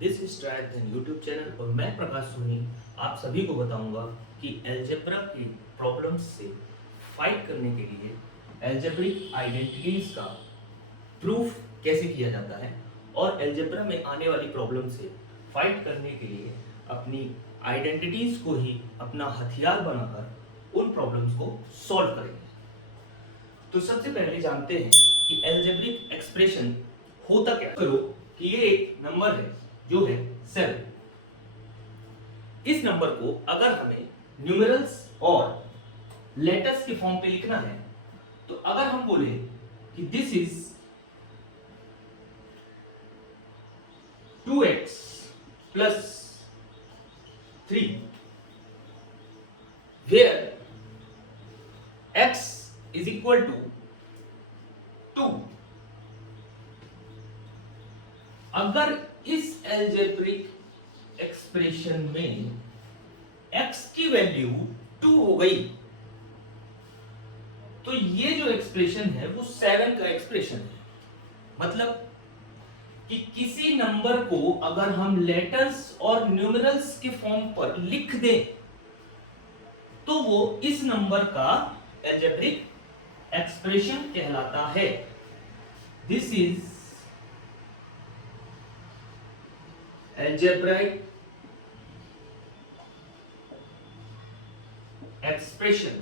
This is ट्रायथन YouTube channel और मैं प्रकाश सोनी आप सभी को बताऊंगा कि एल्जेब्रा की प्रॉब्लम्स से फाइट करने के लिए एल्जेब्रिक आइडेंटिटीज का प्रूफ कैसे किया जाता है और एल्जेब्रा में आने वाली प्रॉब्लम से फाइट करने के लिए अपनी आइडेंटिटीज को ही अपना हथियार बनाकर उन प्रॉब्लम्स को सॉल्व करेंगे। तो सबसे पहले जानते हैं कि एल्जेब्रिक एक्सप्रेशन होता क्या। करो कि ये एक नंबर है जो है 7। इस नंबर को अगर हमें न्यूमेरल्स और लेटर्स के फॉर्म पे लिखना है तो अगर हम बोले कि this is 2x plus 3 where x is equal to 2। अगर इस एल्जेब्रिक एक्सप्रेशन में x की वैल्यू 2 हो गई तो ये जो एक्सप्रेशन है वो 7 का एक्सप्रेशन है। मतलब कि किसी नंबर को अगर हम लेटर्स और न्यूमेरल्स के फॉर्म पर लिख दें तो वो इस नंबर का एल्जेब्रिक एक्सप्रेशन कहलाता है। This is algebraic expression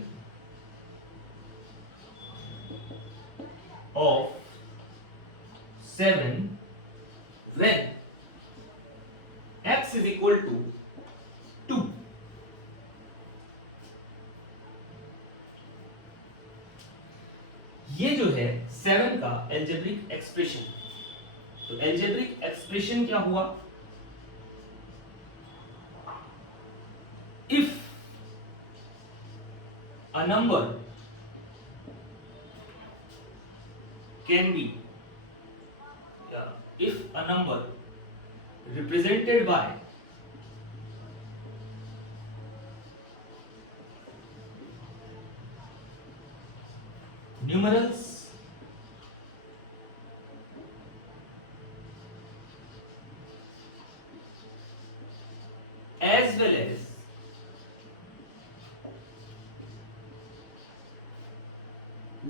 of 7 when x is equal to 2। ये जो है 7 का एल्जेब्रिक एक्सप्रेशन। तो एल्जेब्रिक एक्सप्रेशन क्या हुआ? If a number can be, if a number represented by numerals as well as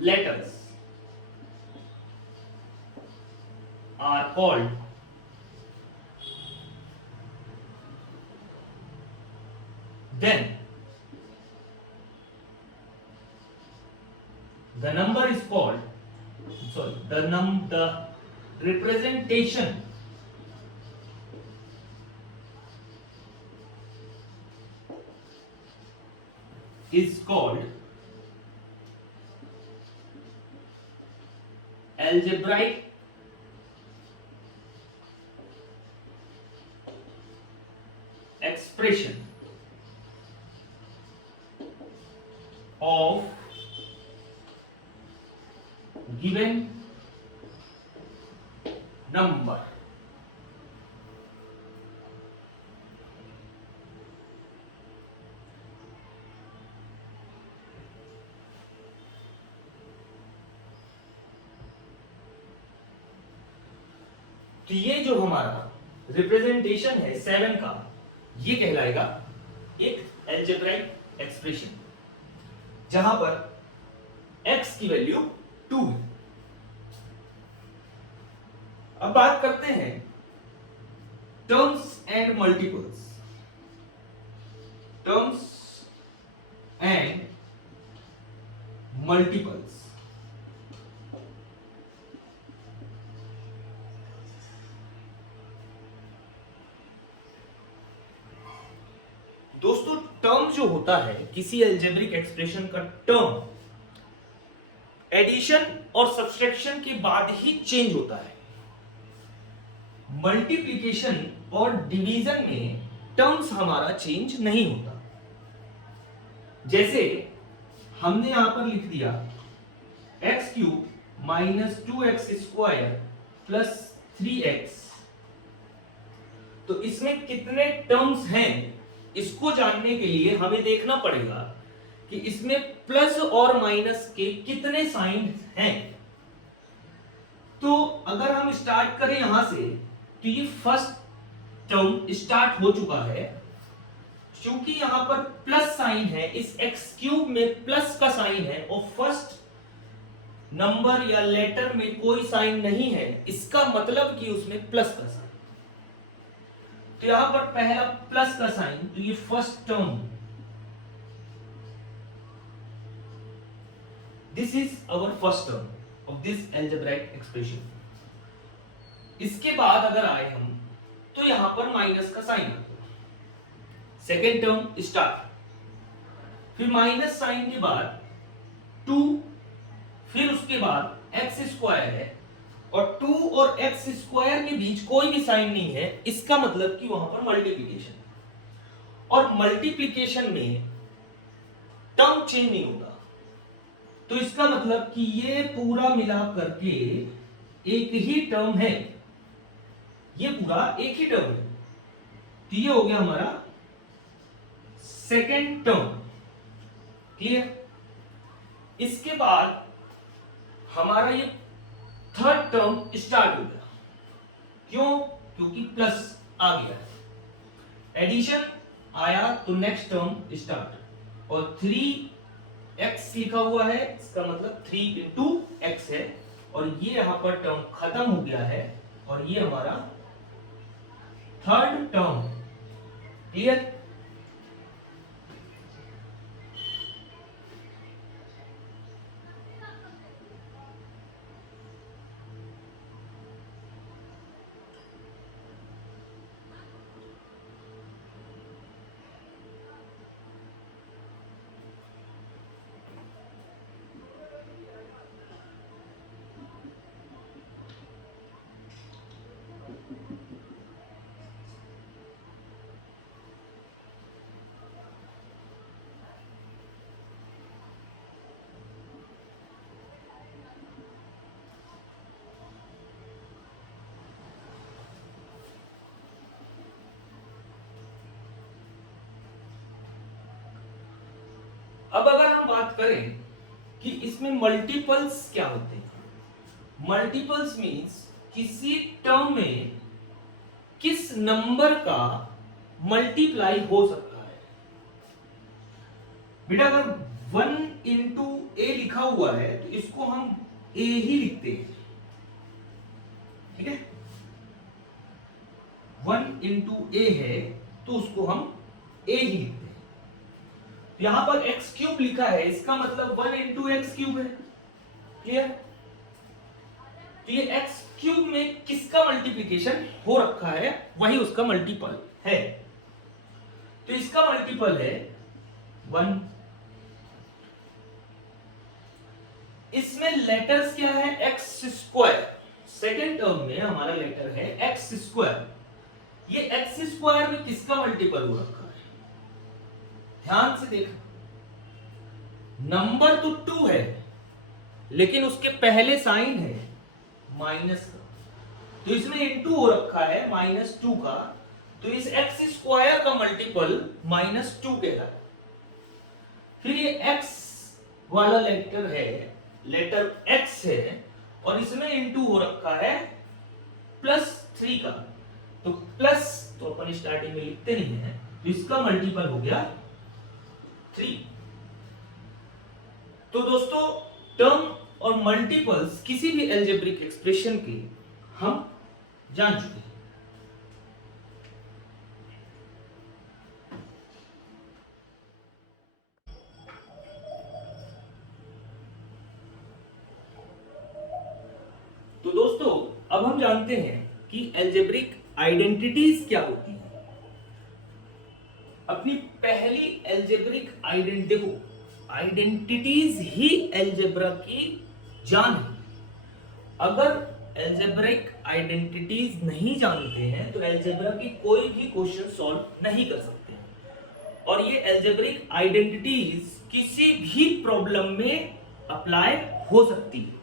letters are called then the number is called the representation is called algebraic expression of given number। तो ये जो हमारा representation है 7 का ये कहलाएगा एक algebraic expression जहां पर x की वैल्यू 2 है। अब बात करते हैं terms and multiples. Terms and multiples दोस्तों, टर्म जो होता है किसी एल्जेब्रिक एक्सप्रेशन का टर्म एडिशन और सब्सट्रैक्शन के बाद ही चेंज होता है। मल्टीप्लिकेशन और डिवीजन में टर्म्स हमारा चेंज नहीं होता। जैसे हमने यहां पर लिख दिया x cube minus 2x square plus 3x, तो इसमें कितने टर्म्स हैं इसको जानने के लिए हमें देखना पड़ेगा कि इसमें प्लस और माइनस के कितने साइन हैं। तो अगर हम स्टार्ट करें यहां से तो ये फर्स्ट टर्म स्टार्ट हो चुका है। क्योंकि यहां पर प्लस साइन है, इस एक्स क्यूब में प्लस का साइन है और फर्स्ट नंबर या लेटर में कोई साइन नहीं है, इसका मतलब कि उसमें प्लस का साइन। तो यहां पर पहला प्लस का साइन, तो ये first term, this is our first term of this algebraic expression. इसके बाद अगर आए हम तो यहां पर माइनस का साइन, सेकेंड टर्म स्टार्ट, फिर माइनस साइन के बाद 2, फिर उसके बाद एक्स स्क्वायर है और 2 और एक्स स्क्वायर के बीच कोई भी साइन नहीं है, इसका मतलब कि वहां पर मल्टीप्लिकेशन है। और मल्टीप्लिकेशन में टर्म चेंज नहीं होता, तो इसका मतलब कि ये पूरा मिला करके एक ही टर्म है, ये पूरा एक ही टर्म है। तो ये हो गया हमारा सेकेंड टर्म। क्लियर? इसके बाद हमारा ये थर्ड टर्म स्टार्ट हो गया। क्यों? क्योंकि प्लस आ गया है, एडिशन आया तो नेक्स्ट टर्म स्टार्ट। और 3x लिखा हुआ है, इसका मतलब 3 इंटू एक्स है, और ये यहां पर टर्म खत्म हो गया है और ये हमारा थर्ड टर्म। क्लियर? अब अगर हम बात करें कि इसमें मल्टीपल्स क्या होते हैं, मल्टीपल्स मींस किसी टर्म में किस नंबर का मल्टीप्लाई हो सकता है। बेटा अगर 1 इंटू ए लिखा हुआ है तो इसको हम ए ही लिखते हैं, ठीक है? 1 इंटू ए है तो उसको हम ए ही लिखते हैं। यहां पर एक्स क्यूब लिखा है, इसका मतलब 1 इंटू एक्स क्यूब है। क्लियर? तो ये एक्स क्यूब में किसका मल्टीप्लिकेशन हो रखा है, वही उसका मल्टीपल है। तो इसका मल्टीपल है 1। इसमें लेटर्स क्या है? X square. सेकेंड टर्म में हमारा लेटर है एक्स स्क्वायर। ये एक्स स्क्वायर में किसका मल्टीपल हो रखा है? ध्यान से देखो, नंबर तो 2 है लेकिन उसके पहले साइन है माइनस का, तो इसमें इंटू हो रखा है -2 का, तो इस एक्स स्क्वायर का मल्टीपल -2 कहलाता है। फिर ये एक्स वाला लेटर है, लेटर एक्स है, और इसमें इंटू हो रखा है +3 का, तो प्लस तो अपन स्टार्टिंग में लिखते नहीं है, तो इसका मल्टीपल हो गया 3। तो दोस्तों टर्म और मल्टीपल्स किसी भी एल्जेब्रिक एक्सप्रेशन के हम जान चुके हैं। तो दोस्तों अब हम जानते हैं कि एल्जेब्रिक आइडेंटिटीज क्या होती है। अपनी पहली एल्जेब्रिक देखो, आइडेंटिटीज ही एल्जेब्रा की जान है। अगर एल्जेब्रिक आइडेंटिटीज नहीं जानते हैं तो एल्जेब्रा की कोई भी क्वेश्चन सॉल्व नहीं कर सकते हैं। और ये एल्जेब्रिक आइडेंटिटीज किसी भी प्रॉब्लम में अप्लाई हो सकती है।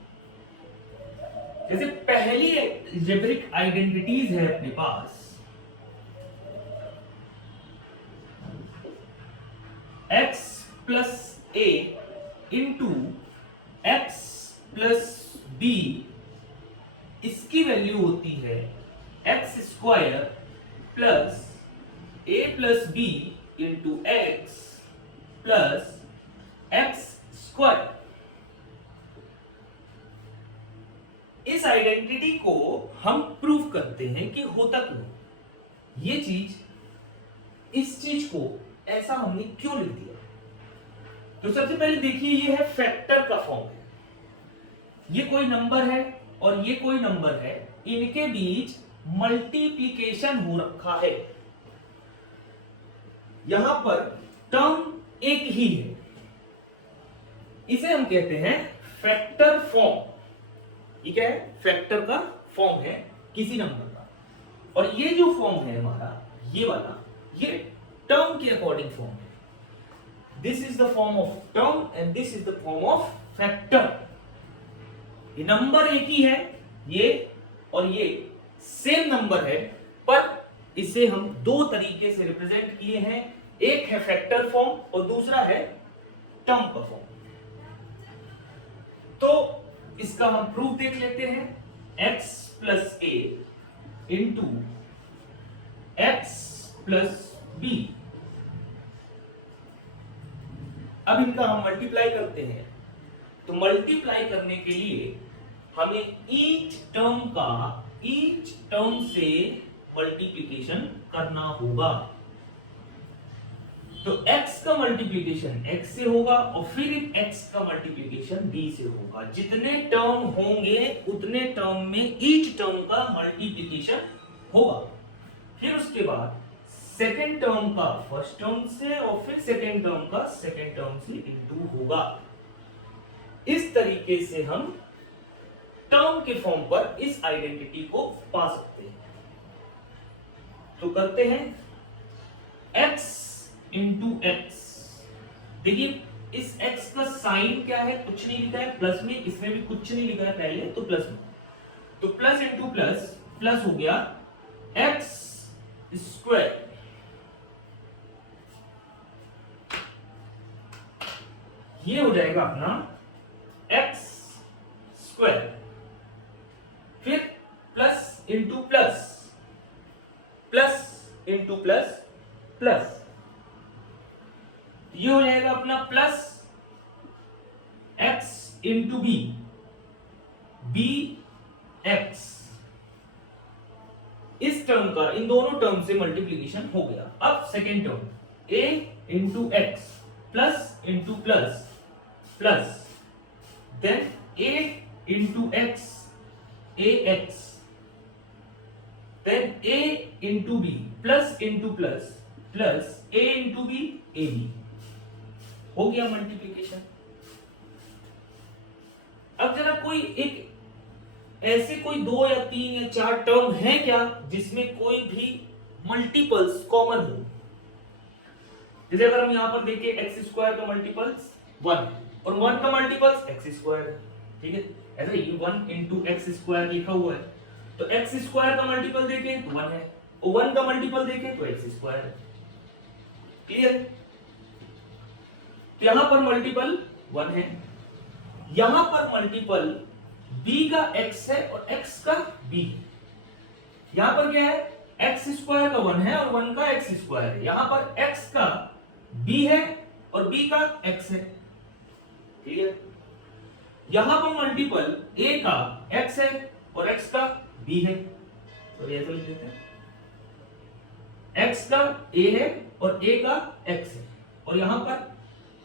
जैसे पहली एल्जेब्रिक आइडेंटिटीज है अपने पास x plus a into x plus b, इसकी वैल्यू होती है x square plus a plus b into x plus x square. इस आइडेंटिटी को हम प्रूव करते हैं कि होता क्यों, ये चीज, इस चीज को ऐसा हमने क्यों लिख दिया। तो सबसे पहले देखिए, ये है फैक्टर का फॉर्म है, ये कोई नंबर है और ये कोई नंबर है, इनके बीच मल्टीप्लिकेशन हो रखा है। यहां पर टर्म एक ही है, इसे हम कहते हैं फैक्टर फॉर्म। ये क्या है? फैक्टर का फॉर्म है किसी नंबर का। और ये जो फॉर्म है हमारा, ये वाला, ये टर्म के अकॉर्डिंग फॉर्म है। This is the form of term and this is the form of factor. ये नंबर एक ही है, ये और ये सेम नंबर है, पर इसे हम दो तरीके से रिप्रेजेंट किए हैं। एक है फैक्टर फॉर्म और दूसरा है टर्म का फॉर्म। तो इसका हम प्रूफ देख लेते हैं। x प्लस ए इंटू एक्स प्लस बी। अब इनका हम मल्टीप्लाई करते हैं। तो मल्टीप्लाई करने के लिए हमें ईच टर्म से मल्टीप्लिकेशन करना होगा। तो x का मल्टीप्लिकेशन x से होगा और फिर x का मल्टीप्लिकेशन b से होगा। जितने टर्म होंगे उतने टर्म में ईच टर्म का मल्टीप्लिकेशन होगा। फिर उसके बाद सेकेंड टर्म का फर्स्ट टर्म से और फिर सेकेंड टर्म का सेकेंड टर्म से इंटू होगा। इस तरीके से हम टर्म के फॉर्म पर इस आइडेंटिटी को पा सकते हैं। तो करते हैं x इंटू एक्स। देखिए इस x का साइन क्या है, कुछ नहीं लिखा है, प्लस में, इसमें भी कुछ नहीं लिखा है पहले, तो प्लस में, तो प्लस इंटू प्लस, प्लस हो गया एक्स स्क्वायर। ये हो जाएगा अपना एक्स स्क्वायर। फिर plus into plus, plus into plus, plus, ये हो जाएगा अपना plus x into b, b x. इस टर्म का इन दोनों टर्म से मल्टीप्लीकेशन हो गया। अब second term a into x plus into plus, plus, then a into x, a x, then a into b plus into plus, plus a into b, a b. हो गया multiplication. अब जरा कोई एक ऐसे कोई दो या तीन या चार टर्म है क्या जिसमें कोई भी मल्टीपल्स कॉमन हो। जैसे अगर हम यहां पर देखें एक्स स्क्वायर का मल्टीपल्स 1 और 1 का मल्टीपल्स एक्स स्क्वायर है, ठीक है। ऐसे ही 1 इंटू एक्स स्क्वायर लिखा हुआ है, तो एक्स स्क्वायर का मल्टीपल देखें तो 1 है, और 1 का मल्टीपल देखें तो एक्स स्क्वायर है। क्लियर? तो यहां पर मल्टीपल 1 है, यहां पर मल्टीपल b का x है और x का b। यहां पर क्या है, x स्क्वायर का 1 है और 1 का x स्क्वायर है। यहां पर x का b है और b का x है, ठीक है। यहां पर मल्टीपल a का x है और x का b है, तो ऐसे लिख देते हैं, x का a है और a का x है, और यहां पर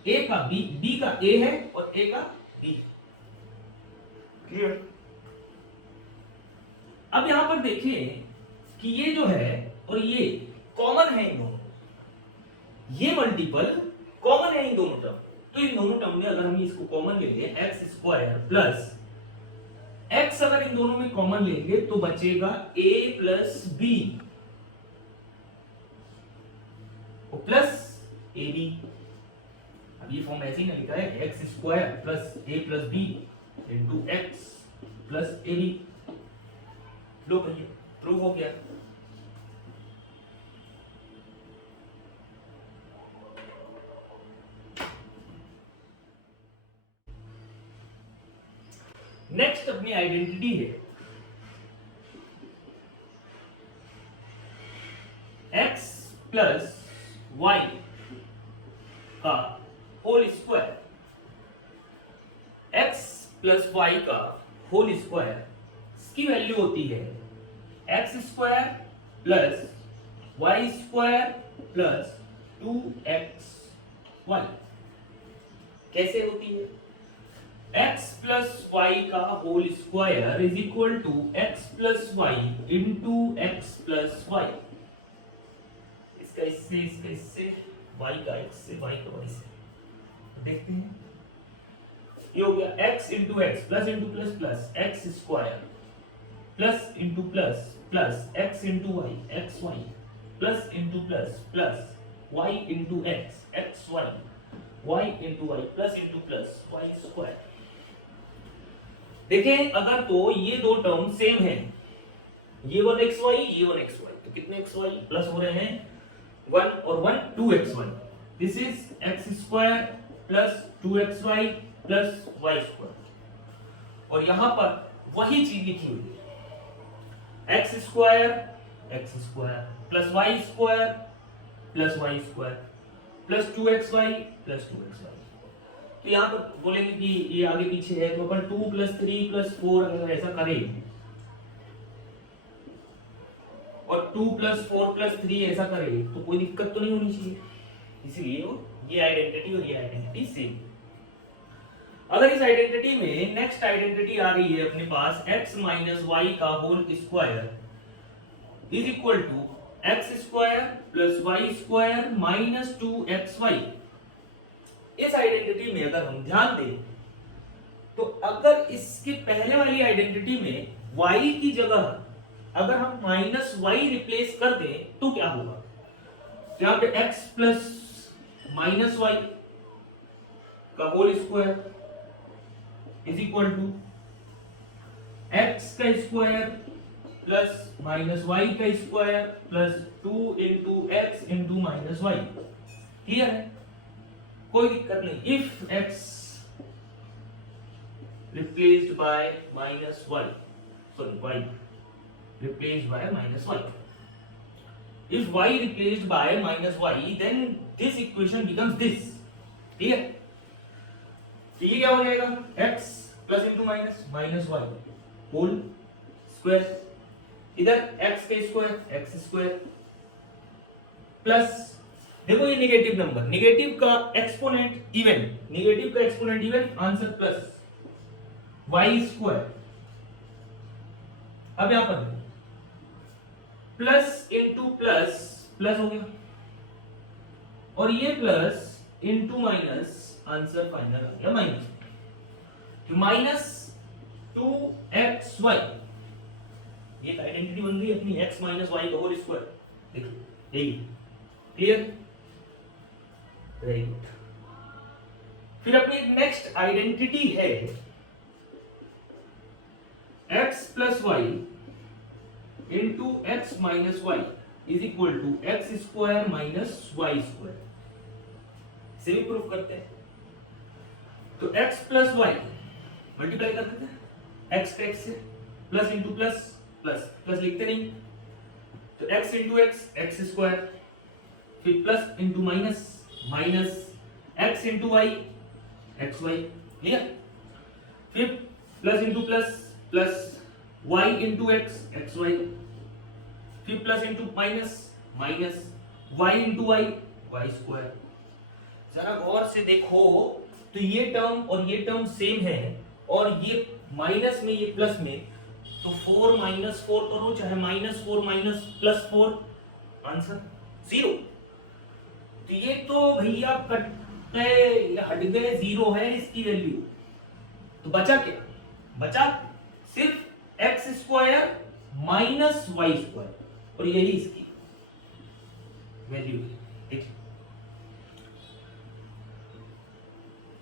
a का b का a है और a का b। क्लियर? अब यहां पर देखिए कि ये जो है और ये कॉमन है इन दोनों, ये मल्टीपल कॉमन है इन दोनों टर्म। तो इन दोनों टर्म में अगर हम इसको कॉमन ले लें एक्स स्क्वायर प्लस एक्स, अगर इन दोनों में कॉमन लेंगे तो बचेगा a प्लस बी और प्लस ए बी। अब ये फॉर्म ऐसे ही ना लिखा है, x square plus a plus b into x plus a b. लो भैया प्रूव हो गया। नेक्स्ट अपनी आइडेंटिटी है प्लस वाई का whole square, x plus y का होल स्क्वायर, इसकी वैल्यू होती है x square plus y square plus 2xy। कैसे होती है? x प्लस वाई का whole square is equal to x plus y into x plus y. इसका इससे y का x से y का y से देखते हैं। ये हो गया x into x plus into plus plus x square plus into plus plus x into y x y plus into plus plus y into x x y y into y plus into plus y square. देखें अगर तो ये दो term same है, ये 1xy ये 1xy, तो कितने xy प्लस हो रहे हैं 1 और 1 2xy। This is x square plus 2xy plus y square. और यहां पर वही चीज लिखी हुई है x square plus y square plus y square plus 2xy plus 2xy। तो यहाँ पर बोलेंगे कि ये आगे पीछे है तो अपन 2 प्लस 3 प्लस 4 अगर ऐसा करें और 2 प्लस 4 प्लस 3 ऐसा करें तो कोई दिक्कत तो नहीं होनी चाहिए, इसलिए ये आइडेंटिटी और ये आइडेंटिटी सेम। अगर इस आइडेंटिटी में नेक्स्ट आइडेंटिटी आ रही है अपने पास x माइनस वाई का whole square is equal to x square plus y square minus 2xy। इस आइडेंटिटी में अगर हम ध्यान दें तो अगर इसके पहले वाली आइडेंटिटी में y की जगह अगर हम माइनस वाई रिप्लेस कर दें तो क्या होगा? तो यहां पे x प्लस माइनस वाई का whole square is equal to x का स्क्वायर प्लस माइनस वाई का square plus 2 into x into minus y. Clear है? कोई दिक्कत नहीं। If x replaced by minus y, sorry y replaced by minus y, if y replaced by minus y then this equation becomes this। Clear? ये क्या हो जाएगा? x plus into minus minus y whole square, इधर x का स्क्वायर x square plus, देखो ये negative number, negative का एक्सपोनेंट इवन, नेगेटिव का exponent even, answer plus y square. अब यहां पर प्लस इंटू प्लस प्लस हो गया और ये plus into minus, answer final आ गया माइनस, माइनस 2xy। ये आइडेंटिटी बन गई अपनी x माइनस वाई का होल स्क्वायर। देखिए यही क्लियर, वेरी गुड। फिर अपनी नेक्स्ट आइडेंटिटी है x plus y into x minus y is equal to x square minus y square. इसे भी प्रूफ करते हैं। तो x प्लस वाई मल्टीप्लाई कर देते हैं x का x से, plus into plus plus plus लिखते नहीं, तो x into x x square, फिर plus into minus minus x into y x y. Clear? फिर plus into plus plus y into x x y, फिर plus into minus minus y into y y square. जरा गौर से देखो तो ये term और ये टर्म सेम है और ये माइनस में ये प्लस में, तो 4 माइनस 4 करो चाहे माइनस 4 माइनस प्लस 4, आंसर 0। तो ये तो भैया कट गए या हट गए, 0 है इसकी वैल्यू। तो बचा क्या? बचा सिर्फ x square minus y square और यही इसकी वैल्यू है। देखिए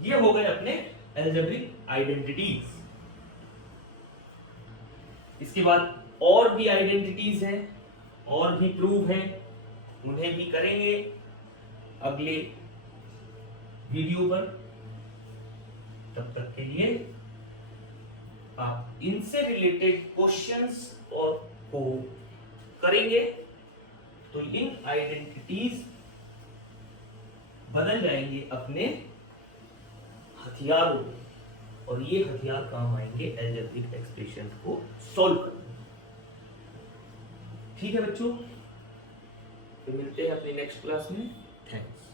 ये हो गए अपने अलजेब्रिक आइडेंटिटीज। इसके बाद और भी आइडेंटिटीज हैं और भी प्रूफ हैं, उन्हें भी करेंगे अगले वीडियो पर। तब तक के लिए आप इनसे रिलेटेड क्वेश्चंस और को करेंगे। तो तो इन आइडेंटिटीज बदल जाएंगे अपने हथियारों में, और ये हथियार काम आएंगे एल्जेब्रिक एक्सप्रेशन को सॉल्व करने में। ठीक है बच्चों, फिर मिलते हैं अपनी नेक्स्ट क्लास में। थैंक्स।